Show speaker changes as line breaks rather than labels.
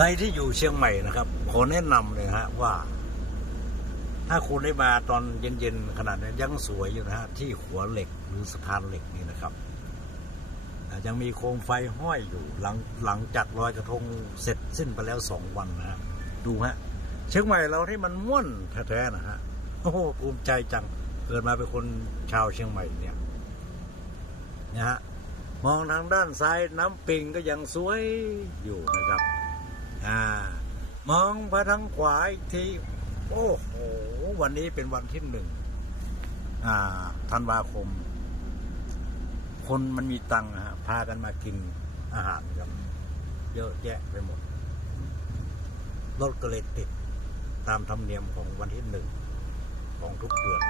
ใครที่อยู่เชียงใหม่นะครับขอแนะนำเลยฮะว่า ถ้าคุณได้มาตอนเย็นๆขนาดนี้ยังสวยอยู่นะฮะที่หัวเหล็กหรือสะพานเหล็กนี่นะครับยังมีโคมไฟห้อยอยู่หลังหลังจากลอยกระทงเสร็จสิ้นไปแล้วสองวันนะฮะดูฮะเชียงใหม่เราที่มันม่วนแท้ๆนะฮะโอ้โหภูมิใจจังเกิดมาเป็นคนชาวเชียงใหม่เนี่ยนะฮะมองทางด้านซ้ายน้ำปิงก็ยังสวยอยู่นะครับ มองไปทางขวาอีกที โอ้โห วันนี้เป็นวันที่หนึ่งอ่าธันวาคม คนมันมีตังค์นะฮะพากันมากินอาหารกันเยอะแยะไปหมด รถก็เลยติด ตามธรรมเนียมของวันที่หนึ่งของทุกเดือน